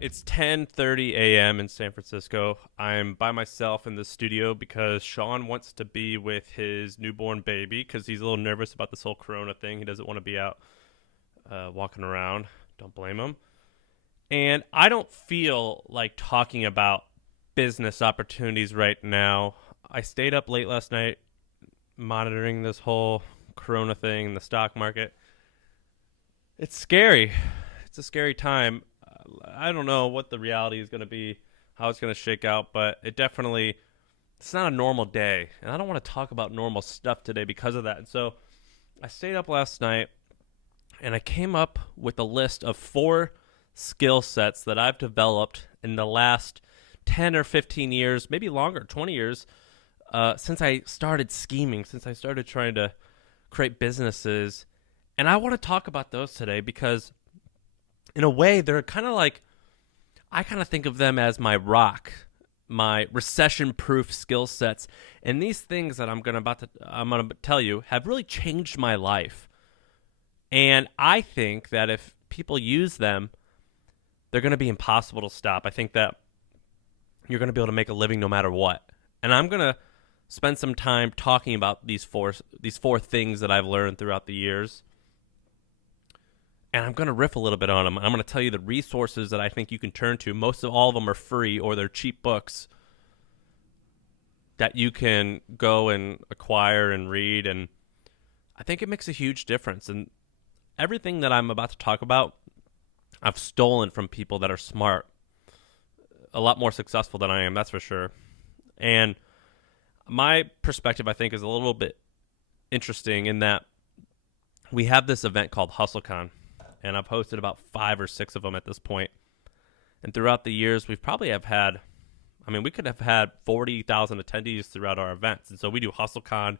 it's 10:30 a.m. in San Francisco. I'm by myself in the studio because Shaan wants to be with his newborn baby because he's a little nervous about this whole Corona thing. He doesn't want to be out walking around. Don't blame him. And I don't feel like talking about business opportunities right now. I stayed up late last night monitoring this whole Corona thing, the stock market. It's scary. It's a scary time. I don't know what the reality is going to be, how it's going to shake out, but it's not a normal day. And I don't want to talk about normal stuff today because of that. And so I stayed up last night and I came up with a list of 4 skill sets that I've developed in the last 10 or 15 years, maybe longer, 20 years, since I started scheming, since I started trying to create businesses. And I want to talk about those today because in a way, they're kind of like, I kind of think of them as my rock, my recession-proof skill sets. And these things that I'm gonna tell you have really changed my life. And I think that if people use them, they're going to be impossible to stop. I think that you're going to be able to make a living no matter what. And I'm going to spend some time talking about these four things that I've learned throughout the years. And I'm going to riff a little bit on them. I'm going to tell you the resources that I think you can turn to. Most of all of them are free or they're cheap books that you can go and acquire and read. And I think it makes a huge difference. And everything that I'm about to talk about, I've stolen from people that are smart, a lot more successful than I am, that's for sure. And my perspective, I think, is a little bit interesting in that we have this event called HustleCon. And I've hosted about 5 or 6 of them at this point. And throughout the years, we could have had 40,000 attendees throughout our events. And so we do HustleCon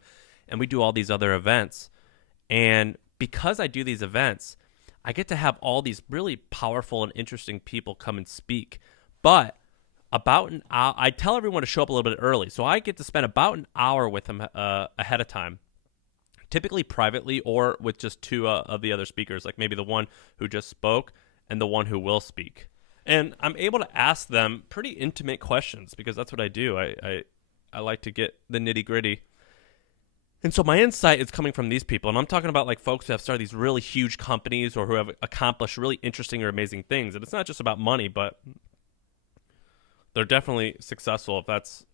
and we do all these other events. And because I do these events, I get to have all these really powerful and interesting people come and speak. But about an hour, I tell everyone to show up a little bit early. So I get to spend about an hour with them ahead of time. Typically privately or with just 2 of the other speakers, like maybe the one who just spoke and the one who will speak. And I'm able to ask them pretty intimate questions because that's what I do. I like to get the nitty gritty. And so my insight is coming from these people. And I'm talking about like folks who have started these really huge companies or who have accomplished really interesting or amazing things. And it's not just about money, but they're definitely successful if that's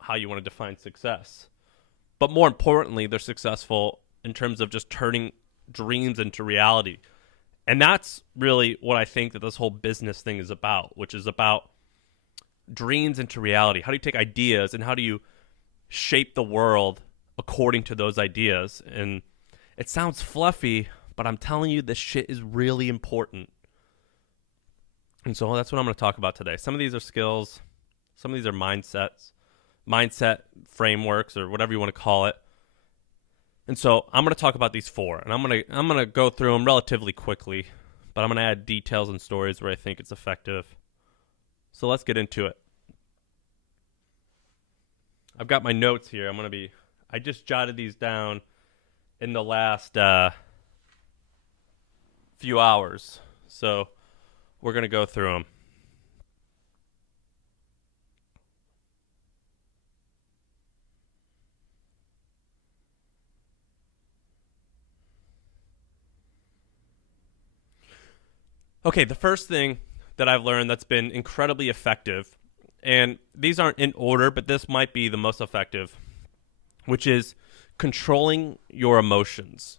how you want to define success. But more importantly, they're successful in terms of just turning dreams into reality. And that's really what I think that this whole business thing is about, which is about dreams into reality. How do you take ideas and how do you shape the world according to those ideas? And it sounds fluffy, but I'm telling you, this shit is really important. And so that's what I'm going to talk about today. Some of these are skills. Some of these are mindset frameworks or whatever you want to call it. And so I'm going to talk about these 4, and I'm going to go through them relatively quickly, but I'm going to add details and stories where I think it's effective. So let's get into it. I've got my notes here. I just jotted these down in the last few hours. So we're going to go through them. Okay, the first thing that I've learned that's been incredibly effective, and these aren't in order, but this might be the most effective, which is controlling your emotions.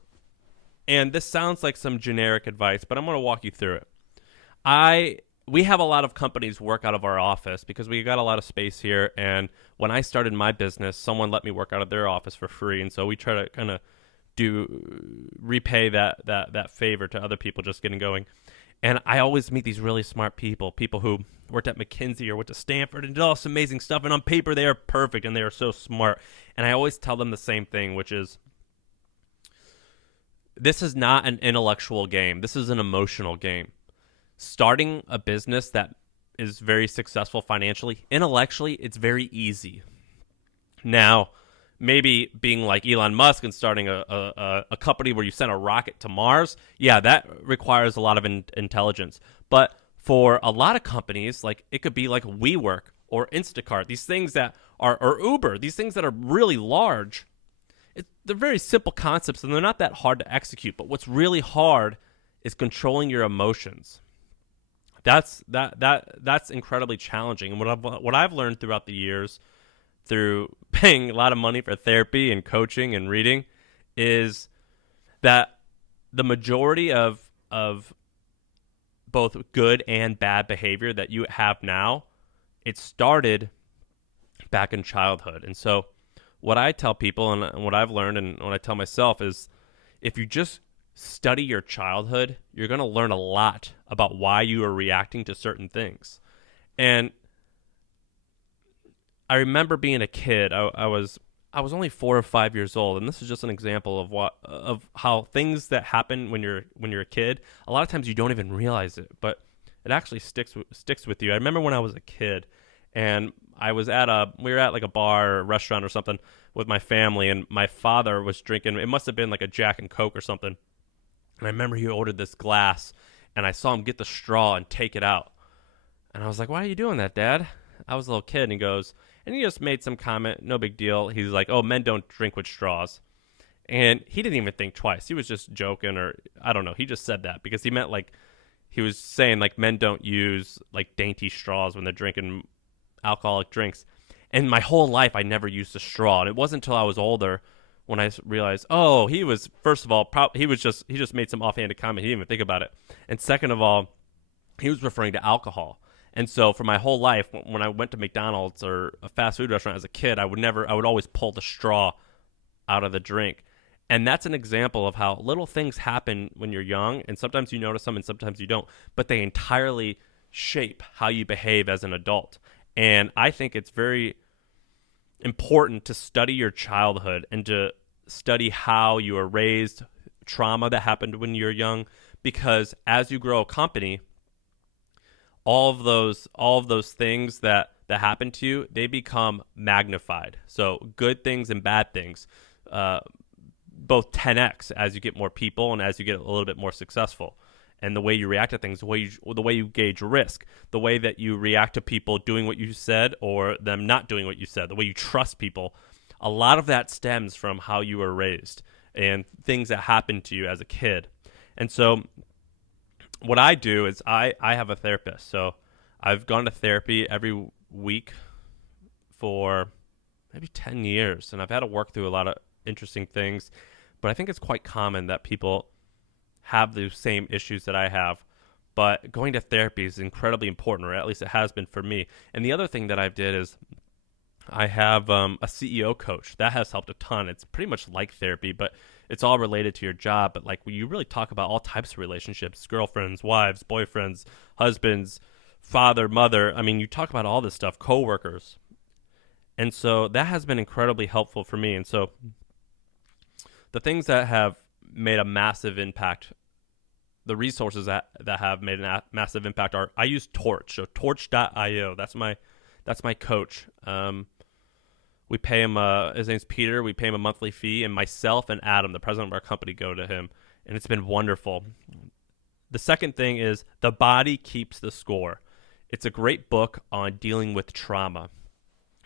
And this sounds like some generic advice, but I'm going to walk you through it. We have a lot of companies work out of our office because we got a lot of space here, and when I started my business, someone let me work out of their office for free, and so we try to kind of repay that favor to other people just getting going. And I always meet these really smart people who worked at McKinsey or went to Stanford and did all this amazing stuff. And on paper, they are perfect and they are so smart. And I always tell them the same thing, which is this is not an intellectual game. This is an emotional game. Starting a business that is very successful financially, intellectually, it's very easy. Now, maybe being like Elon Musk and starting a company where you send a rocket to Mars, yeah, that requires a lot of intelligence. But For a lot of companies, like it could be like WeWork or Instacart, these things that are, or Uber, these things that are really large. They're very simple concepts and they're not that hard to execute. But what's really hard is controlling your emotions. That's incredibly challenging. And what I've learned throughout the years, through paying a lot of money for therapy and coaching and reading, is that the majority of both good and bad behavior that you have now, it started back in childhood. And so what I tell people and what I've learned and what I tell myself is, if you just study your childhood, you're going to learn a lot about why you are reacting to certain things. And I remember being a kid. I was only 4 or 5 years old, and this is just an example of how things that happen when you're a kid, a lot of times you don't even realize it, but it actually sticks with you. I remember when I was a kid, and we were at like a bar or a restaurant or something with my family, and my father was drinking. It must have been like a Jack and Coke or something. And I remember he ordered this glass, and I saw him get the straw and take it out. And I was like, "Why are you doing that, Dad?" I was a little kid, and he goes, and he just made some comment, no big deal. He's like, "Oh, men don't drink with straws." And he didn't even think twice. He was just joking, or I don't know. He just said that because he meant like, he was saying like men don't use like dainty straws when they're drinking alcoholic drinks. And my whole life I never used a straw. And it wasn't until I was older when I realized, oh, he was, first of all, he just made some offhanded comment. He didn't even think about it. And second of all, he was referring to alcohol. And so for my whole life, when I went to McDonald's or a fast food restaurant as a kid, I would always pull the straw out of the drink. And that's an example of how little things happen when you're young, and sometimes you notice them and sometimes you don't, but they entirely shape how you behave as an adult. And I think it's very important to study your childhood and to study how you were raised, trauma that happened when you were young, because as you grow a company, all of those things that happen to you, they become magnified. So good things and bad things, both 10x as you get more people and as you get a little bit more successful. And the way you react to things, the way you gauge risk, the way that you react to people doing what you said or them not doing what you said, the way you trust people, a lot of that stems from how you were raised and things that happened to you as a kid. And so what I do is I have a therapist. So I've gone to therapy every week for maybe 10 years, and I've had to work through a lot of interesting things. But I think it's quite common that people have the same issues that I have. But going to therapy is incredibly important, or at least it has been for me. And the other thing that I've did is I have a CEO coach. That has helped a ton. It's pretty much like therapy, but it's all related to your job. But like you really talk about all types of relationships, girlfriends, wives, boyfriends, husbands, father, mother. I mean, you talk about all this stuff, coworkers. And so that has been incredibly helpful for me. And so the things that have made a massive impact, the resources that have made a massive impact are, I use Torch. So torch.io. That's my coach. We pay him, his name's Peter. We pay him a monthly fee, and myself and Adam, the president of our company, go to him, and it's been wonderful. The second thing is The Body Keeps the Score. It's a great book on dealing with trauma.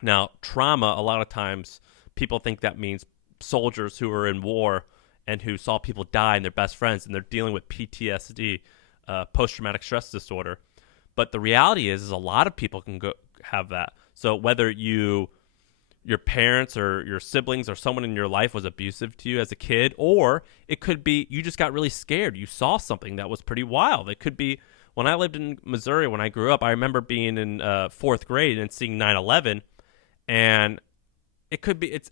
Now, trauma, a lot of times people think that means soldiers who are in war and who saw people die and their best friends, and they're dealing with PTSD, post-traumatic stress disorder. But the reality is a lot of people can have that. So whether your parents or your siblings or someone in your life was abusive to you as a kid, or it could be you just got really scared. You saw something that was pretty wild. It could be when I lived in Missouri, when I grew up, I remember being in fourth grade and seeing 9/11, and it could be it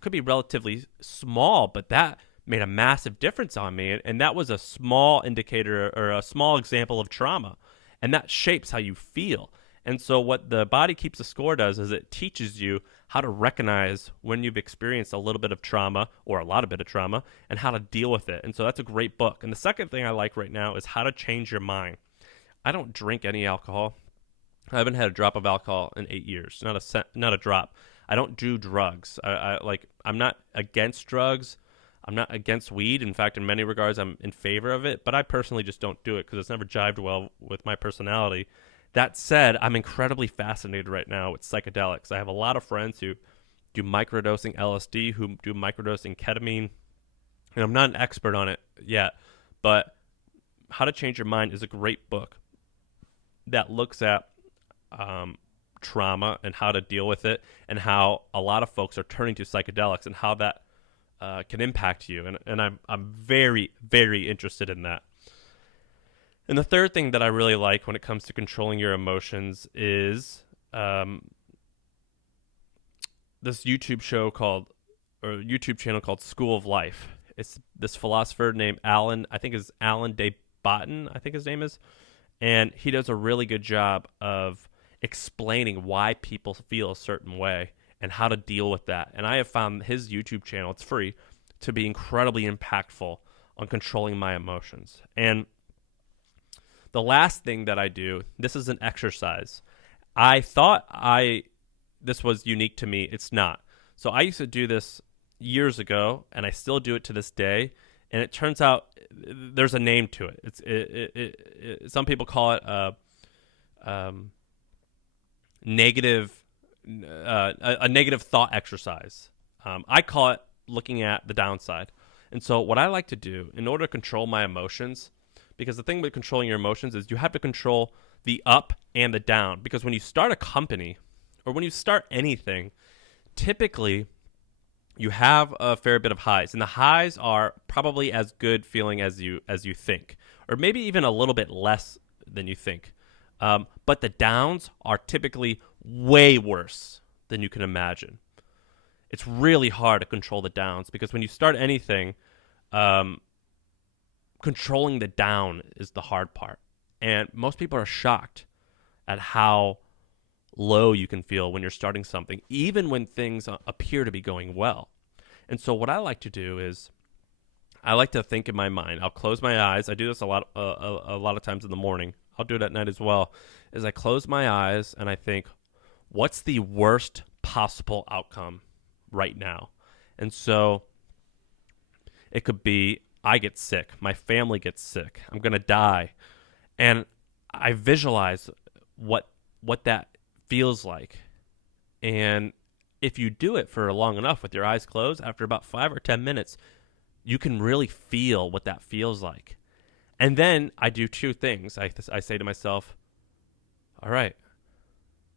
could be relatively small, but that made a massive difference on me, and that was a small indicator or a small example of trauma, and that shapes how you feel. And so what The Body Keeps the Score does is it teaches you how to recognize when you've experienced a little bit of trauma or a lot of bit of trauma and how to deal with it. And so that's a great book. And the second thing I like right now is How to Change Your Mind. I don't drink any alcohol. I haven't had a drop of alcohol in 8 years, not a drop. I don't do drugs. I'm not against drugs. I'm not against weed. In fact, in many regards, I'm in favor of it, but I personally just don't do it because it's never jived well with my personality. That said, I'm incredibly fascinated right now with psychedelics. I have a lot of friends who do microdosing LSD, who do microdosing ketamine, and I'm not an expert on it yet, but How to Change Your Mind is a great book that looks at trauma and how to deal with it, and how a lot of folks are turning to psychedelics and how that can impact you. And I'm very, very interested in that. And the third thing that I really like when it comes to controlling your emotions is this YouTube channel called School of Life. It's this philosopher named Alan, I think is Alan de Botton, I think his name is. And he does a really good job of explaining why people feel a certain way and how to deal with that. And I have found his YouTube channel, it's free, to be incredibly impactful on controlling my emotions. And the last thing that I do, this is an exercise. I thought this was unique to me. It's not. So I used to do this years ago, and I still do it to this day. And it turns out there's a name to it. Some people call it a negative thought exercise. I call it looking at the downside. And so what I like to do in order to control my emotions, because the thing with controlling your emotions is you have to control the up and the down. Because when you start a company or when you start anything, typically you have a fair bit of highs. And the highs are probably as good feeling as you think, or maybe even a little bit less than you think. But the downs are typically way worse than you can imagine. It's really hard to control the downs because when you start anything, controlling the down is the hard part. And most people are shocked at how low you can feel when you're starting something, even when things appear to be going well. And so what I like to do is I like to think in my mind. I'll close my eyes. I do this a lot of times in the morning. I'll do it at night as well. Is I close my eyes and I think, what's the worst possible outcome right now? And so it could be I get sick. My family gets sick. I'm going to die. And I visualize what that feels like. And if you do it for long enough with your eyes closed, after about 5 or 10 minutes, you can really feel what that feels like. And then I do two things. I say to myself, all right,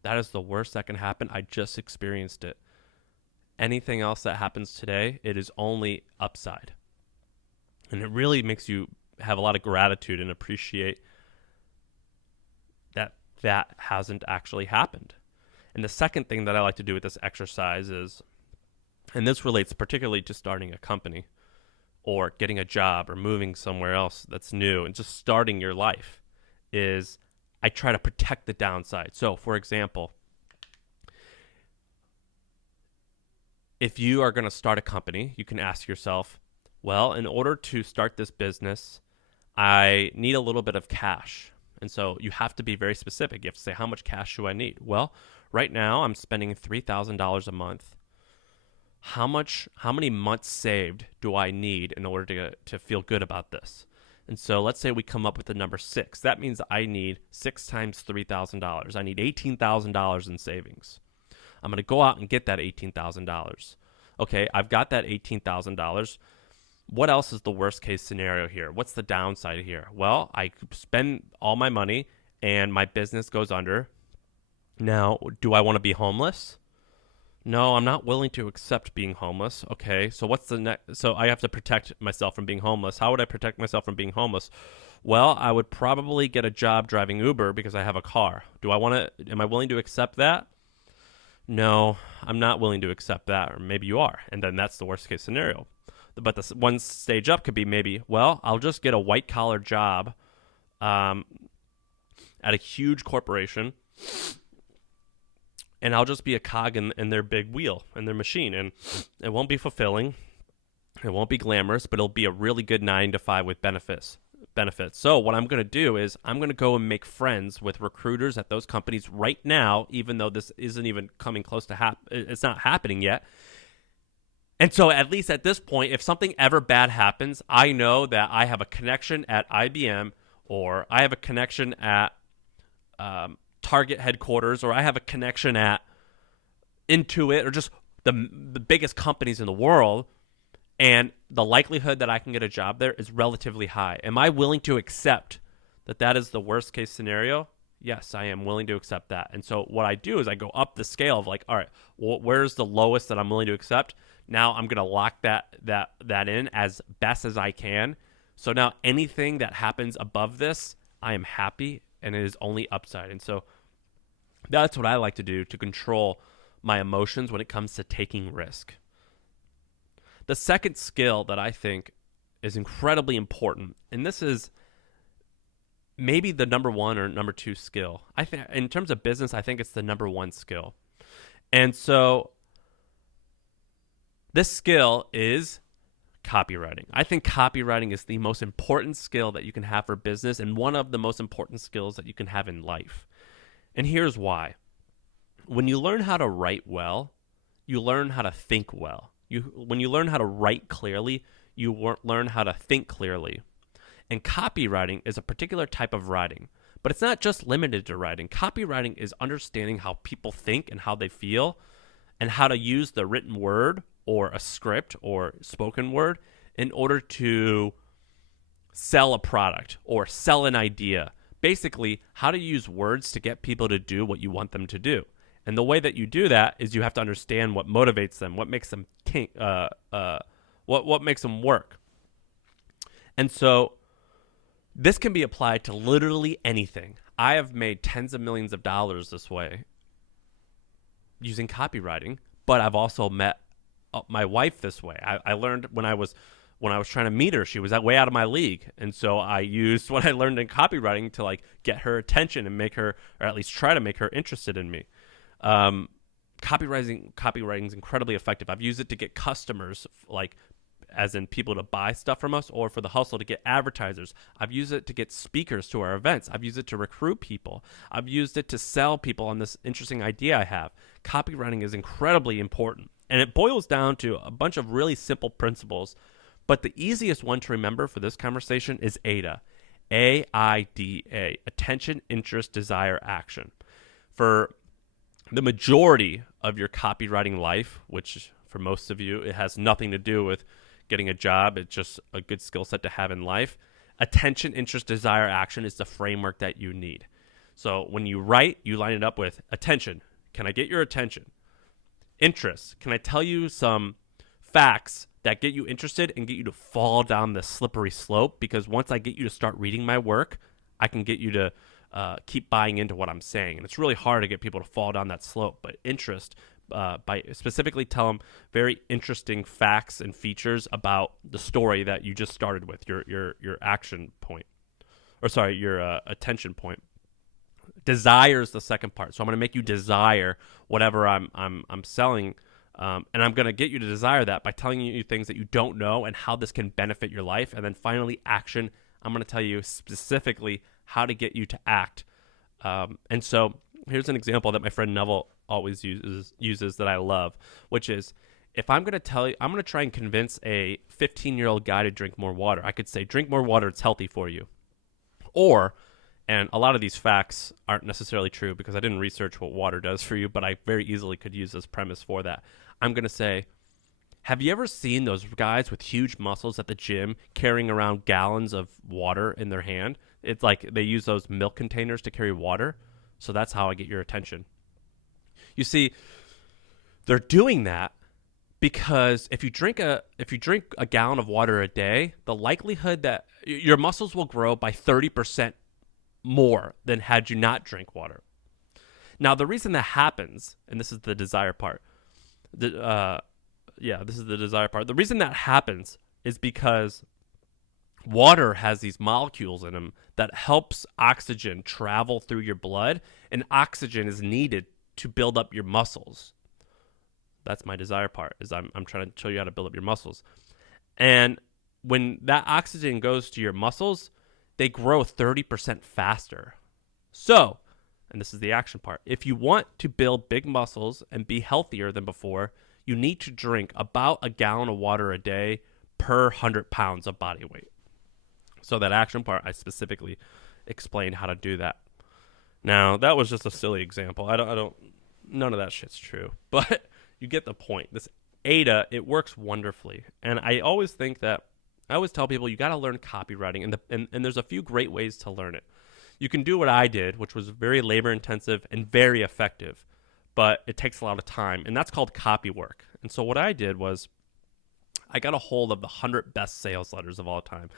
that is the worst that can happen. I just experienced it. Anything else that happens today, it is only upside. And it really makes you have a lot of gratitude and appreciate that hasn't actually happened. And the second thing that I like to do with this exercise is, and this relates particularly to starting a company or getting a job or moving somewhere else that's new and just starting your life, is I try to protect the downside. So, for example, if you are going to start a company, you can ask yourself, well, in order to start this business, I need a little bit of cash. And so you have to be very specific. You have to say, how much cash do I need? Well, right now I'm spending $3,000 a month. How many months saved do I need in order to feel good about this? And so let's say we come up with the number 6. That means I need 6 times $3,000. I need $18,000 in savings. I'm going to go out and get that $18,000. Okay, I've got that $18,000. What else is the worst case scenario here? What's the downside here? Well, I spend all my money and my business goes under. Now, do I want to be homeless? No, I'm not willing to accept being homeless. Okay, so what's the next? So I have to protect myself from being homeless. How would I protect myself from being homeless? Well, I would probably get a job driving Uber because I have a car. Am I willing to accept that? No, I'm not willing to accept that. Or maybe you are. And then that's the worst case scenario. But the one stage up could be maybe, well, I'll just get a white collar job at a huge corporation, and I'll just be a cog in their big wheel, in their machine. And it won't be fulfilling. It won't be glamorous, but it'll be a really good 9 to 5 with benefits. So what I'm going to do is I'm going to go and make friends with recruiters at those companies right now, even though this isn't even coming close to it's not happening yet. And so at least at this point, if something ever bad happens, I know that I have a connection at IBM, or I have a connection at Target headquarters, or I have a connection at Intuit, or just the biggest companies in the world, and the likelihood that I can get a job there is relatively high. Am I willing to accept that that is the worst case scenario? Yes, I am willing to accept that. And so what I do is I go up the scale of like, all right, well, where's the lowest that I'm willing to accept? Now I'm going to lock that in as best as I can. So now anything that happens above this, I am happy, and it is only upside. And so that's what I like to do to control my emotions when it comes to taking risk. The second skill that I think is incredibly important, and this is maybe the number one or number two skill. I think in terms of business, I think it's the number one skill. And so this skill is copywriting. I think copywriting is the most important skill that you can have for business, and one of the most important skills that you can have in life. And here's why. When you learn how to write well, you learn how to think well. When you learn how to write clearly, you learn how to think clearly. And copywriting is a particular type of writing, but it's not just limited to writing. Copywriting is understanding how people think and how they feel, and how to use the written word or a script or spoken word in order to sell a product or sell an idea. Basically, how to use words to get people to do what you want them to do. And the way that you do that is you have to understand what motivates them, what makes them what makes them work. And so this can be applied to literally anything. I have made tens of millions of dollars this way using copywriting, but I've also met my wife this way. I learned when I was trying to meet her, she was way out of my league. And so I used what I learned in copywriting to like get her attention and make her, or at least try to make her interested in me. Copywriting is incredibly effective. I've used it to get customers, like as in people to buy stuff from us, or for the hustle to get advertisers. I've used it to get speakers to our events. I've used it to recruit people. I've used it to sell people on this interesting idea I have. Copywriting is incredibly important, and it boils down to a bunch of really simple principles. But the easiest one to remember for this conversation is AIDA. AIDA. Attention, interest, desire, action. For the majority of your copywriting life, which for most of you, it has nothing to do with getting a job. It's just a good skill set to have in life. Attention, interest, desire, action is the framework that you need. So when you write, you line it up with attention. Can I get your attention? Interest. Can I tell you some facts that get you interested and get you to fall down the slippery slope? Because once I get you to start reading my work, I can get you to keep buying into what I'm saying. And it's really hard to get people to fall down that slope. But interest, by specifically tell them very interesting facts and features about the story that you just started with, your action point, or sorry, your attention point. Desire is the second part. So I'm going to make you desire whatever I'm selling, and I'm going to get you to desire that by telling you things that you don't know and how this can benefit your life. And then finally, action. I'm going to tell you specifically how to get you to act. And so here's an example that my friend Neville always uses that I love, which is, if I'm going to tell you, I'm going to try and convince a 15-year-old guy to drink more water. I could say, drink more water, it's healthy for you. Or, and a lot of these facts aren't necessarily true because I didn't research what water does for you, but I very easily could use this premise for that. I'm going to say, have you ever seen those guys with huge muscles at the gym carrying around gallons of water in their hand? It's like they use those milk containers to carry water. So that's how I get your attention. You see, they're doing that because if you drink a gallon of water a day, the likelihood that your muscles will grow by 30% more than had you not drink water. Now, the reason that happens, and this is the desire part, this is the desire part. The reason that happens is because water has these molecules in them that helps oxygen travel through your blood, and oxygen is needed to build up your muscles. That's my desire part, is I'm trying to show you how to build up your muscles. And when that oxygen goes to your muscles, they grow 30% faster. So, and this is the action part, if you want to build big muscles and be healthier than before, you need to drink about a gallon of water a day per 100 pounds of body weight. So that action part, I specifically explained how to do that. Now, that was just a silly example. None of that shit's true. But you get the point. This ADA, it works wonderfully. And I always tell people you got to learn copywriting, and there's a few great ways to learn it. You can do what I did, which was very labor intensive and very effective, but it takes a lot of time, and that's called copy work. And so what I did was I got a hold of the 100 best sales letters of all time.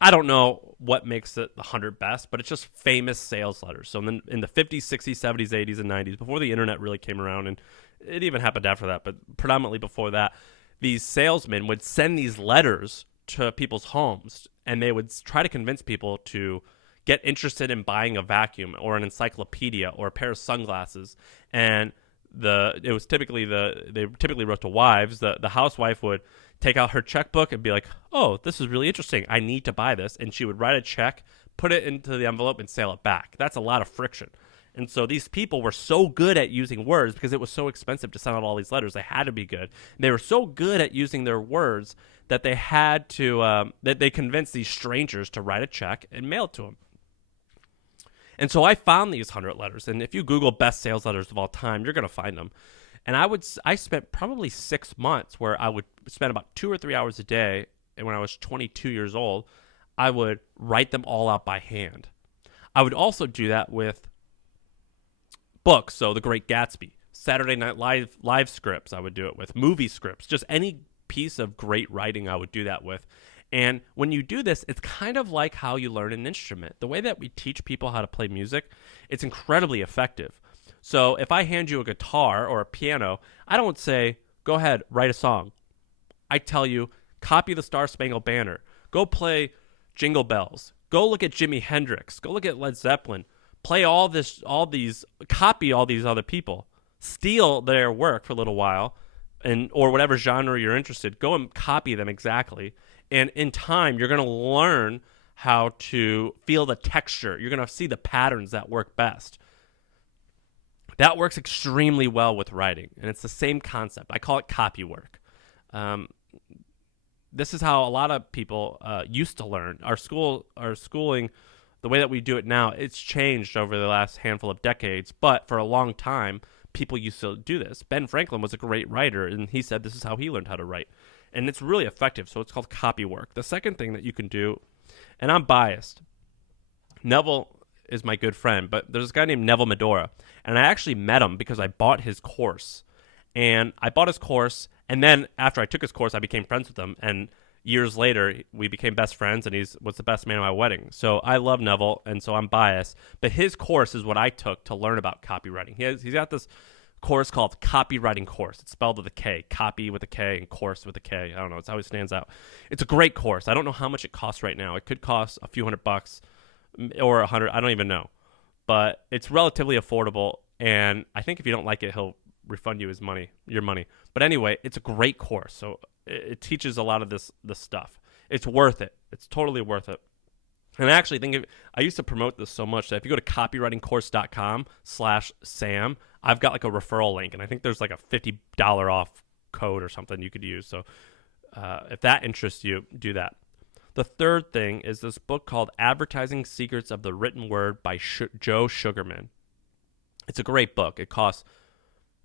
I don't know what makes it the 100 best, but it's just famous sales letters. So in the 50s, 60s, 70s, 80s, and 90s, before the internet really came around, and it even happened after that, but predominantly before that, these salesmen would send these letters to people's homes, and they would try to convince people to get interested in buying a vacuum or an encyclopedia or a pair of sunglasses. And they typically wrote to wives. The housewife would take out her checkbook and be like, oh, this is really interesting. I need to buy this. And she would write a check, put it into the envelope, and sail it back. That's a lot of friction. And so these people were so good at using words because it was so expensive to send out all these letters. They had to be good. And they were so good at using their words that they had to that they convinced these strangers to write a check and mail it to them. And so I found these 100 letters. And if you Google best sales letters of all time, you're going to find them. And I spent probably 6 months where I would spend about 2 or 3 hours a day. And when I was 22 years old, I would write them all out by hand. I would also do that with books. So The Great Gatsby, Saturday Night Live scripts, I would do it with movie scripts, just any piece of great writing I would do that with. And when you do this, it's kind of like how you learn an instrument. The way that we teach people how to play music, it's incredibly effective. So if I hand you a guitar or a piano, I don't say, go ahead, write a song. I tell you, copy the Star Spangled Banner. Go play Jingle Bells. Go look at Jimi Hendrix. Go look at Led Zeppelin. Play copy all these other people. Steal their work for a little while, or whatever genre you're interested. Go and copy them exactly. And in time, you're going to learn how to feel the texture. You're going to see the patterns that work best. That works extremely well with writing, and it's the same concept. I call it copy work. This is how a lot of people used to learn. Our schooling, the way that we do it now, it's changed over the last handful of decades, but for a long time, people used to do this. Ben Franklin was a great writer, and he said this is how he learned how to write. And it's really effective, so it's called copy work. The second thing that you can do, and I'm biased, Neville is my good friend, but there's this guy named Neville Medora, and I actually met him because I bought his course. And I bought his course, and then after I took his course, I became friends with him, and years later, we became best friends, and he was the best man at my wedding. So I love Neville, and so I'm biased, but his course is what I took to learn about copywriting. He's got this course called Copywriting Course. It's spelled with a K, copy with a K, and course with a K. I don't know. It's how he stands out. It's a great course. I don't know how much it costs right now. It could cost a few $100 or $100. I don't even know. But it's relatively affordable, and I think if you don't like it, he'll refund you your money. But anyway, it's a great course. So it teaches a lot of this stuff. It's worth it. It's totally worth it. And I actually I used to promote this so much that if you go to copywritingcourse.com/Sam, I've got like a referral link, and I think there's like a $50 off code or something you could use. So if that interests you, do that. The third thing is this book called Advertising Secrets of the Written Word by Joe Sugarman. It's a great book. It costs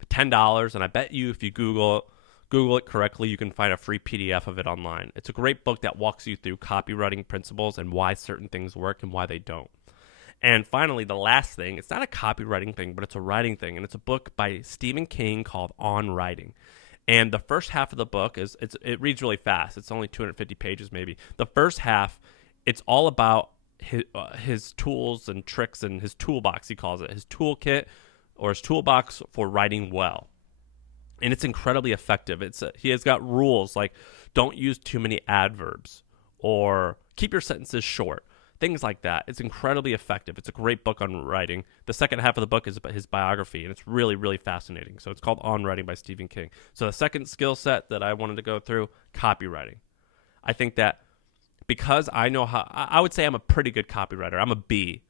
$10, and I bet you if you Google it correctly, you can find a free PDF of it online. It's a great book that walks you through copywriting principles and why certain things work and why they don't. And finally, the last thing, it's not a copywriting thing, but it's a writing thing, and it's a book by Stephen King called On Writing. And the first half of the book it reads really fast. It's only 250 pages maybe. The first half, it's all about his tools and tricks and his toolbox, he calls it, his toolkit or his toolbox for writing well. And it's incredibly effective. He has got rules like don't use too many adverbs or keep your sentences short, things like that. It's incredibly effective. It's a great book on writing. The second half of the book is about his biography, and it's really, really fascinating. So it's called On Writing by Stephen King. So the second skill set that I wanted to go through, copywriting. I think that because I know how, I would say I'm a pretty good copywriter. I'm a B.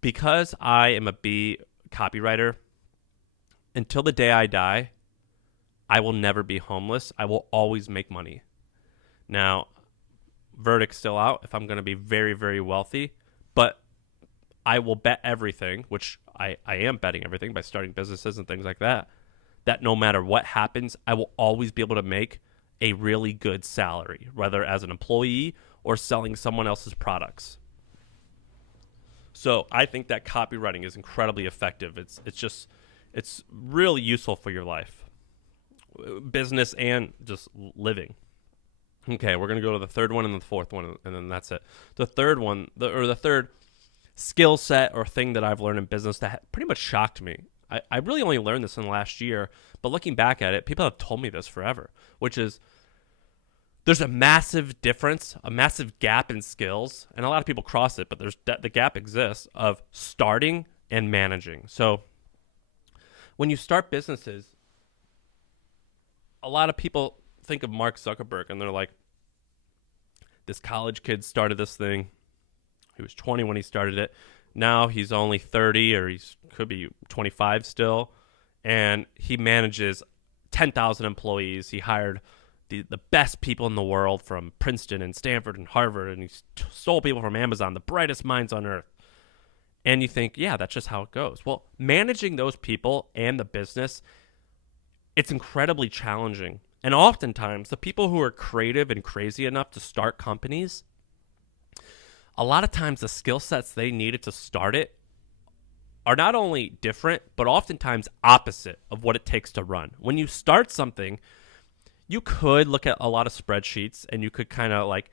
Because I am a B copywriter, until the day I die, I will never be homeless. I will always make money. Now, verdict's still out if I'm going to be very, very wealthy, but I will bet everything, which I am betting everything by starting businesses and things like that, that no matter what happens, I will always be able to make a really good salary, whether as an employee or selling someone else's products. So I think that copywriting is incredibly effective. It's really useful for your life, business and just living. Okay, we're gonna go to the third one and the fourth one, and then that's it. The third one, the third skill set or thing that I've learned in business that pretty much shocked me. I really only learned this in the last year, but looking back at it, people have told me this forever, which is there's a massive difference, a massive gap in skills, and a lot of people cross it, but the gap exists of starting and managing. So when you start businesses, a lot of people think of Mark Zuckerberg and they're like, this college kid started this thing. He was 20 when he started it. Now he's only 30, or he could be 25 still, and he manages 10,000 employees. He hired the best people in the world from Princeton and Stanford and Harvard, and he stole people from Amazon, the brightest minds on earth. And you think, yeah, that's just how it goes. Well, managing those people and the business, it's incredibly challenging. And oftentimes, the people who are creative and crazy enough to start companies, a lot of times the skill sets they needed to start it are not only different, but oftentimes opposite of what it takes to run. When you start something, you could look at a lot of spreadsheets and you could kind of like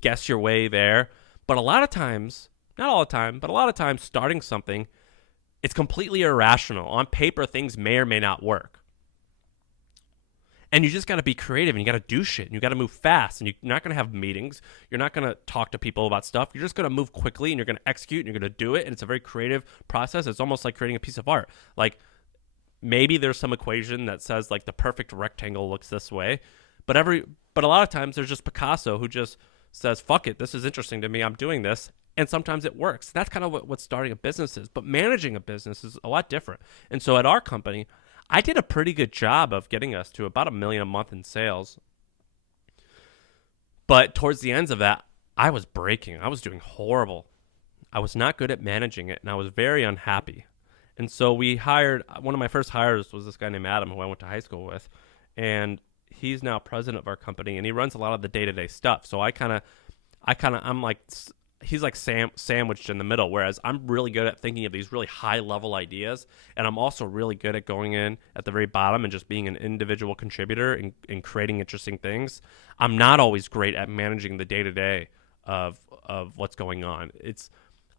guess your way there. But a lot of times, not all the time, but a lot of times starting something, it's completely irrational. On paper, things may or may not work. And you just got to be creative, and you got to do shit, and you got to move fast, and you're not going to have meetings. You're not going to talk to people about stuff. You're just going to move quickly, and you're going to execute, and you're going to do it, and it's a very creative process. It's almost like creating a piece of art. Like, maybe there's some equation that says, like, the perfect rectangle looks this way, but a lot of times there's just Picasso who just says, fuck it, this is interesting to me, I'm doing this, and sometimes it works. That's kind of what starting a business is, but managing a business is a lot different. And so at our company, I did a pretty good job of getting us to about $1 million a month in sales. But towards the ends of that, I was breaking. I was doing horrible. I was not good at managing it, and I was very unhappy. And so we hired, one of my first hires was this guy named Adam, who I went to high school with. And he's now president of our company, and he runs a lot of the day-to-day stuff. So I'm like, he's like sandwiched in the middle, whereas I'm really good at thinking of these really high-level ideas, and I'm also really good at going in at the very bottom and just being an individual contributor and creating interesting things. I'm not always great at managing the day-to-day of what's going on.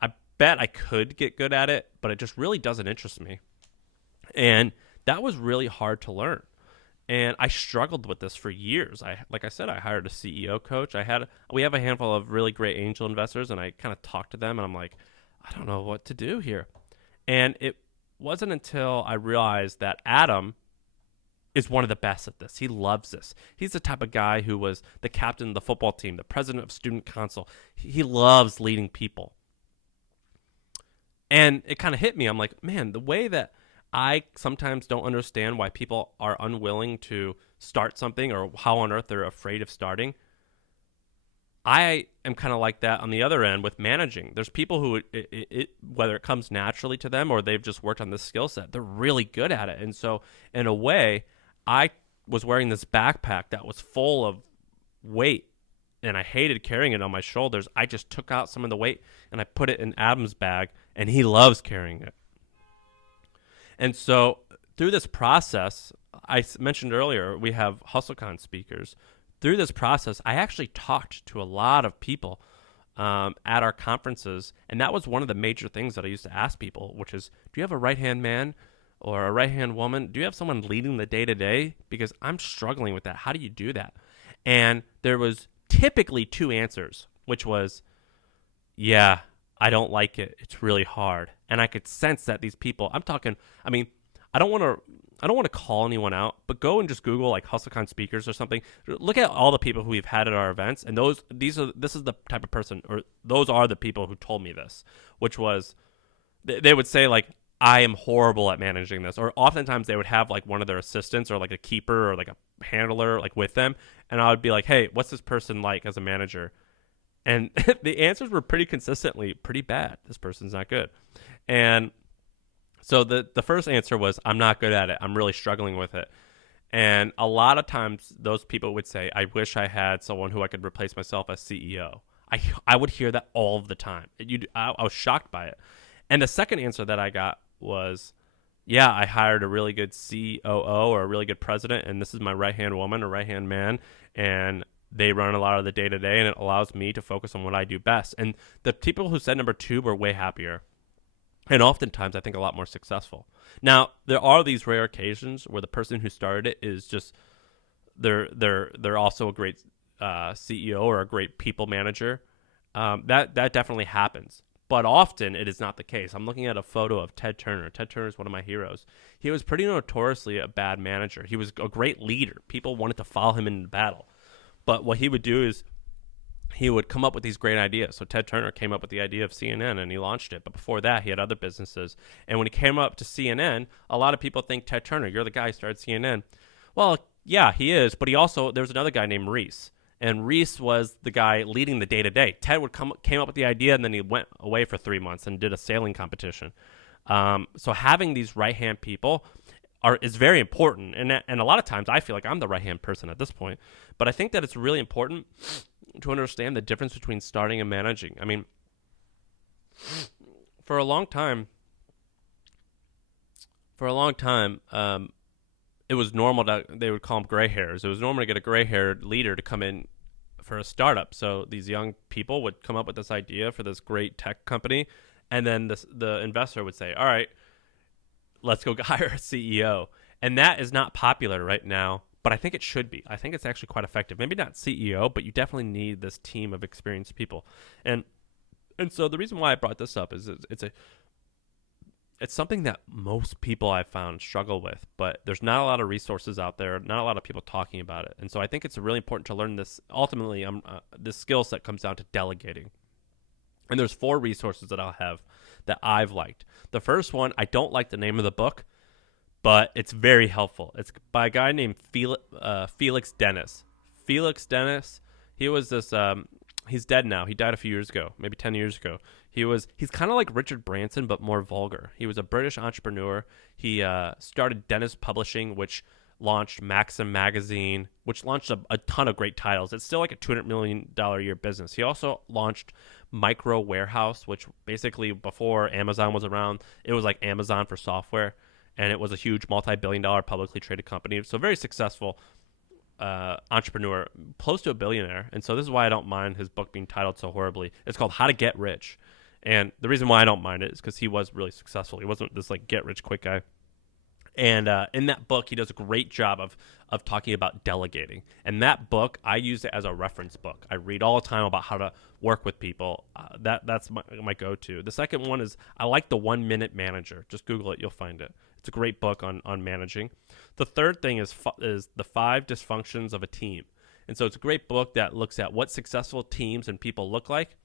I bet I could get good at it, but it just really doesn't interest me. And that was really hard to learn. And I struggled with this for years. Like I said, I hired a CEO coach. We have a handful of really great angel investors, and I kind of talked to them, and I'm like, I don't know what to do here. And it wasn't until I realized that Adam is one of the best at this. He loves this. He's the type of guy who was the captain of the football team, the president of student council. He loves leading people. And it kind of hit me. I'm like, man, the way that I sometimes don't understand why people are unwilling to start something, or how on earth they're afraid of starting. I am kind of like that on the other end with managing. There's people who, whether it comes naturally to them or they've just worked on this skill set, they're really good at it. And so in a way, I was wearing this backpack that was full of weight, and I hated carrying it on my shoulders. I just took out some of the weight and I put it in Adam's bag, and he loves carrying it. And so through this process, I mentioned earlier, we have HustleCon speakers. Through this process, I actually talked to a lot of people at our conferences, and that was one of the major things that I used to ask people, which is, do you have a right-hand man or a right-hand woman? Do you have someone leading the day-to-day? Because I'm struggling with that. How do you do that? And there was typically two answers, which was, yeah, I don't like it. It's really hard. And I could sense that these people, I don't want to call anyone out, but go and just Google like HustleCon speakers or something. Look at all the people who we've had at our events, and this is the type of person, or those are the people who told me this, which was, they would say like, I am horrible at managing this. Or oftentimes they would have like one of their assistants or like a keeper or like a handler like with them. And I would be like, hey, what's this person like as a manager? And the answers were pretty consistently pretty bad. This person's not good. And so the first answer was, I'm not good at it. I'm really struggling with it. And a lot of times those people would say, I wish I had someone who I could replace myself as CEO. I would hear that all of the time. I was shocked by it. And the second answer that I got was, yeah, I hired a really good COO or a really good president, and this is my right-hand woman or right-hand man, and they run a lot of the day-to-day, and it allows me to focus on what I do best. And the people who said number two were way happier. And oftentimes, I think a lot more successful. Now, there are these rare occasions where the person who started it is just they're also a great CEO or a great people manager. That definitely happens, but often it is not the case. I'm looking at a photo of Ted Turner. Ted Turner is one of my heroes. He was pretty notoriously a bad manager. He was a great leader. People wanted to follow him in battle, but what he would do is he would come up with these great ideas. So Ted Turner came up with the idea of CNN and he launched it. But before that, he had other businesses. And when he came up to CNN, a lot of people think, Ted Turner, you're the guy who started CNN. Well, yeah, he is. But there was another guy named Reese. And Reese was the guy leading the day-to-day. Ted came up with the idea, and then he went away for 3 months and did a sailing competition. So having these right-hand people is very important. And a lot of times I feel like I'm the right-hand person at this point. But I think that it's really important to understand the difference between starting and managing. I mean, for a long time, it was normal they would call them gray hairs. It was normal to get a gray-haired leader to come in for a startup. So these young people would come up with this idea for this great tech company, and then the investor would say, all right, let's go hire a CEO. And that is not popular right now, but I think it should be. I think it's actually quite effective. Maybe not CEO, but you definitely need this team of experienced people. And so the reason why I brought this up is it's something that most people I've found struggle with, but there's not a lot of resources out there, not a lot of people talking about it. And so I think it's really important to learn this. Ultimately, this skill set comes down to delegating. And there's 4 resources that I'll have that I've liked. The first one, I don't like the name of the book, but it's very helpful. It's by a guy named Felix Dennis. Felix Dennis, he was this, he's dead now. He died a few years ago, maybe 10 years ago. He's kind of like Richard Branson, but more vulgar. He was a British entrepreneur. He started Dennis Publishing, which launched Maxim Magazine, which launched a ton of great titles. It's still like a $200 million a year business. He also launched Micro Warehouse, which basically before Amazon was around, it was like Amazon for software. And it was a huge multi-billion-dollar publicly traded company. So very successful entrepreneur, close to a billionaire. And so this is why I don't mind his book being titled so horribly. It's called How to Get Rich. And the reason why I don't mind it is because he was really successful. He wasn't this like get-rich-quick guy. And in that book, he does a great job of talking about delegating. And that book, I use it as a reference book. I read all the time about how to work with people. That's my go-to. The second one is I like The 1 Minute Manager. Just Google it. You'll find it. It's a great book on managing. The third thing is The 5 Dysfunctions of a Team. And so it's a great book that looks at what successful teams and people look like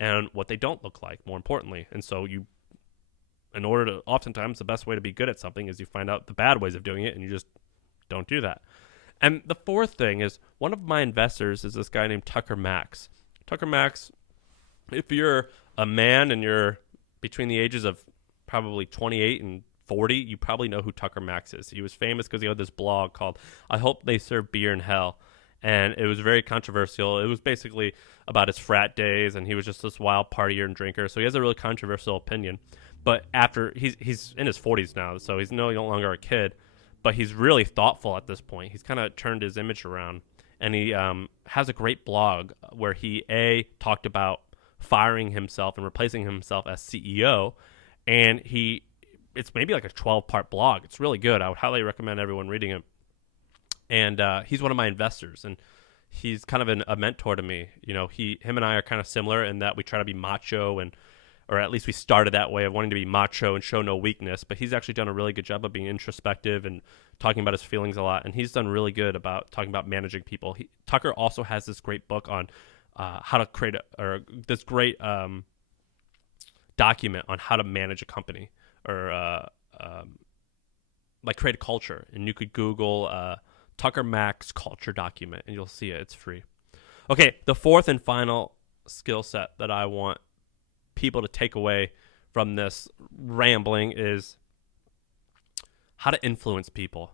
and what they don't look like, more importantly. And so oftentimes the best way to be good at something is you find out the bad ways of doing it and you just don't do that. And the fourth thing is one of my investors is this guy named Tucker Max. Tucker Max, if you're a man and you're between the ages of probably 28 and 40, you probably know who Tucker Max is. He was famous because he had this blog called I Hope They Serve Beer in Hell. And it was very controversial. It was basically about his frat days, and he was just this wild partier and drinker. So he has a really controversial opinion. But after he's in his 40s now, so he's no longer a kid, but he's really thoughtful at this point. He's kind of turned his image around, and he has a great blog where he talked about firing himself and replacing himself as CEO, and it's maybe like a 12-part blog. It's really good. I would highly recommend everyone reading it. And he's one of my investors, and he's kind of a mentor to me. You know, him and I are kind of similar in that we try to be macho, or at least we started that way of wanting to be macho and show no weakness. But he's actually done a really good job of being introspective and talking about his feelings a lot. And he's done really good about talking about managing people. Tucker also has this great book on how to create this great document on how to manage a company. or like create a culture, and you could Google Tucker Max culture document, and you'll see it. It's free. Okay, the fourth and final skill set that I want people to take away from this rambling is how to influence people.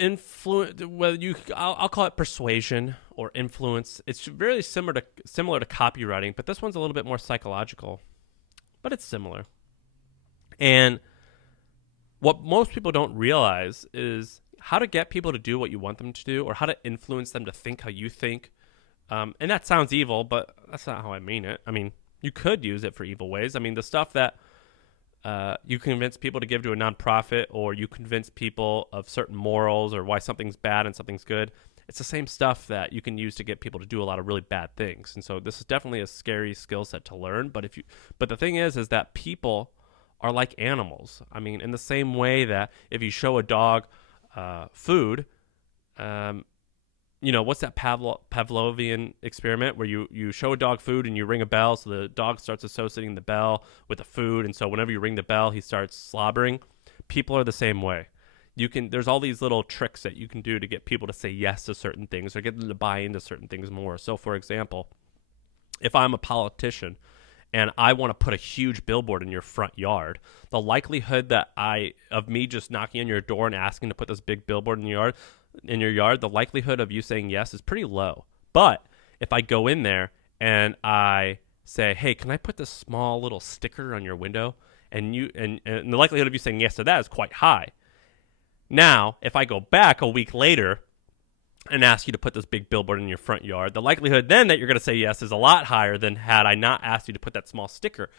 I'll call it persuasion or influence. It's very similar to copywriting, but this one's a little bit more psychological, but it's similar. And what most people don't realize is how to get people to do what you want them to do, or how to influence them to think how you think. And that sounds evil, but that's not how I mean it. I mean, you could use it for evil ways. I mean, the stuff that you convince people to give to a nonprofit, or you convince people of certain morals or why something's bad and something's good, it's the same stuff that you can use to get people to do a lot of really bad things. And so this is definitely a scary skill set to learn. But the thing is that people are like animals. I mean, in the same way that if you show a dog food, what's that Pavlovian experiment where you show a dog food and you ring a bell, so the dog starts associating the bell with the food, and so whenever you ring the bell, he starts slobbering. People are the same way. There's all these little tricks that you can do to get people to say yes to certain things or get them to buy into certain things more. So, for example, if I'm a politician and I want to put a huge billboard in your front yard, the likelihood of me just knocking on your door and asking to put this big billboard in your yard, the likelihood of you saying yes is pretty low. But if I go in there and I say, hey, can I put this small little sticker on your window? And the likelihood of you saying yes to that is quite high. Now, if I go back a week later and ask you to put this big billboard in your front yard, the likelihood then that you're going to say yes is a lot higher than had I not asked you to put that small sticker,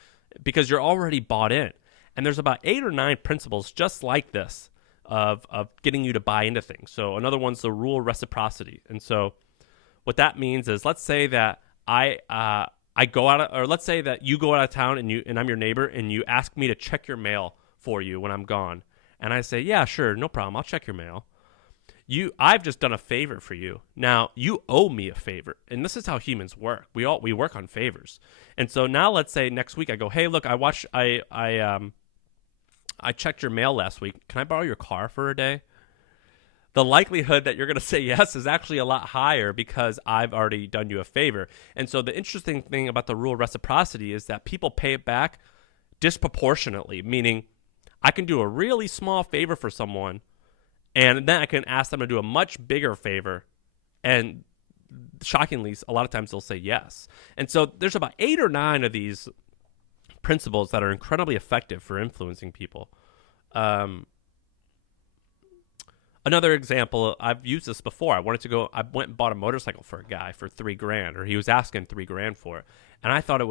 because you're already bought in. And there's about 8 or 9 principles just like this of getting you to buy into things. So another one's the rule of reciprocity. And so what that means is, let's say that I go out, or let's say that you go out of town and I'm your neighbor and you ask me to check your mail for you when I'm gone. And I say, yeah, sure, no problem, I'll check your mail. I've just done a favor for you. Now you owe me a favor, and this is how humans work. We work on favors. And so now let's say next week I go, hey, look, I checked your mail last week. Can I borrow your car for a day? The likelihood that you're going to say yes is actually a lot higher because I've already done you a favor. And so the interesting thing about the rule of reciprocity is that people pay it back disproportionately, meaning I can do a really small favor for someone, and then I can ask them to do a much bigger favor, and shockingly, a lot of times they'll say yes. And so there's about 8 or 9 of these principles that are incredibly effective for influencing people. Another example, I've used this before. I went and bought a motorcycle for a guy for $3,000, or he was asking $3,000 for it. And I thought,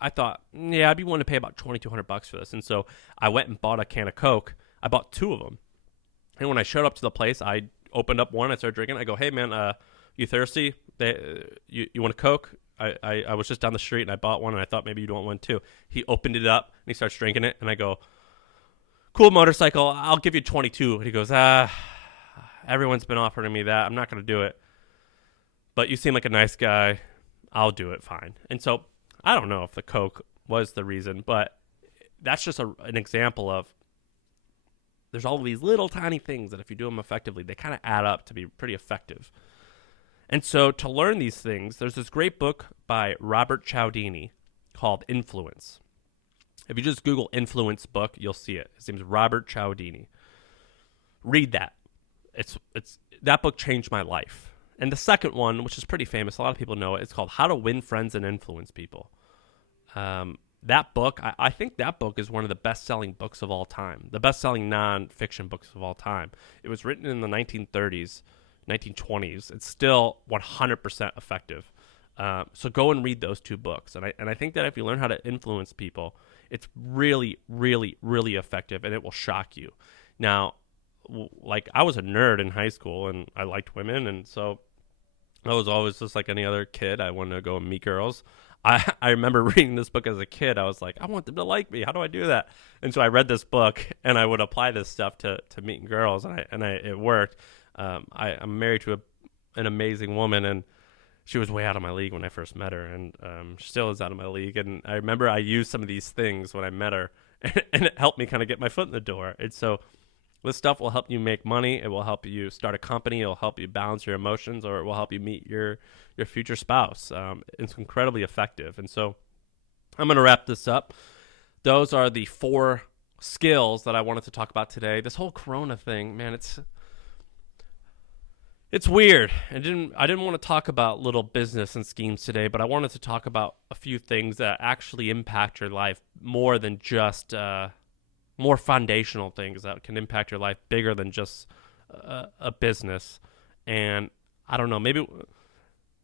I'd be willing to pay about $2,200 for this. And so I went and bought a can of Coke. I bought 2 of them. And when I showed up to the place, I opened up one, I started drinking. I go, hey man, you thirsty? You want a Coke? I was just down the street and I bought one, and I thought maybe you'd want one too. He opened it up and he starts drinking it, and I go, cool motorcycle, I'll give you 22. And he goes, everyone's been offering me that. I'm not going to do it. But you seem like a nice guy. I'll do it, fine. And so I don't know if the Coke was the reason, but that's just an example of there's all these little tiny things that if you do them effectively, they kind of add up to be pretty effective. And so to learn these things, there's this great book by Robert Cialdini called Influence. If you just Google Influence book, you'll see it. His name's Robert Cialdini. Read that. That book changed my life. And the second one, which is pretty famous, a lot of people know it, it's called How to Win Friends and Influence People. That book, I think that book is one of the best-selling books of all time, the best-selling non-fiction books of all time. It was written in the 1930s, 1920s. It's still 100% effective. So go and read those 2 books. And I think that if you learn how to influence people, it's really, really, really effective, and it will shock you. Now, like, I was a nerd in high school, and I liked women, and so I was always just like any other kid. I wanted to go and meet girls. I remember reading this book as a kid. I was like, I want them to like me. How do I do that? And so I read this book, and I would apply this stuff to meeting girls, and it worked. I'm married to an amazing woman, and she was way out of my league when I first met her, and she still is out of my league. And I remember I used some of these things when I met her, and it helped me kind of get my foot in the door. And so this stuff will help you make money. It will help you start a company. It will help you balance your emotions, or it will help you meet your future spouse. It's incredibly effective. And so I'm going to wrap this up. Those are the 4 skills that I wanted to talk about today. This whole Corona thing, man, it's weird. I didn't want to talk about little business and schemes today, but I wanted to talk about a few things that actually impact your life more than just more foundational things that can impact your life bigger than just a business. And I don't know, maybe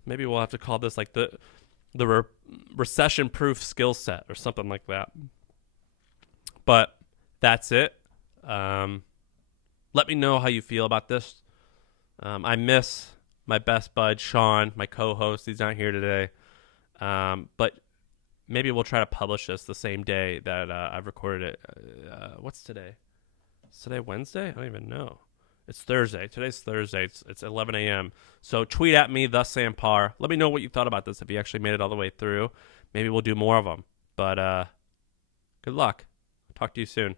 we'll have to call this like the recession-proof skill set or something like that. But that's it. Let me know how you feel about this. I miss my best bud, Shaan, my co-host. He's not here today. But maybe we'll try to publish this the same day that I've recorded it. What's today? Is today Wednesday? I don't even know. It's Thursday. Today's Thursday. It's 11 a.m. So tweet at me, the Sam Parr. Let me know what you thought about this, if you actually made it all the way through. Maybe we'll do more of them. But good luck. Talk to you soon.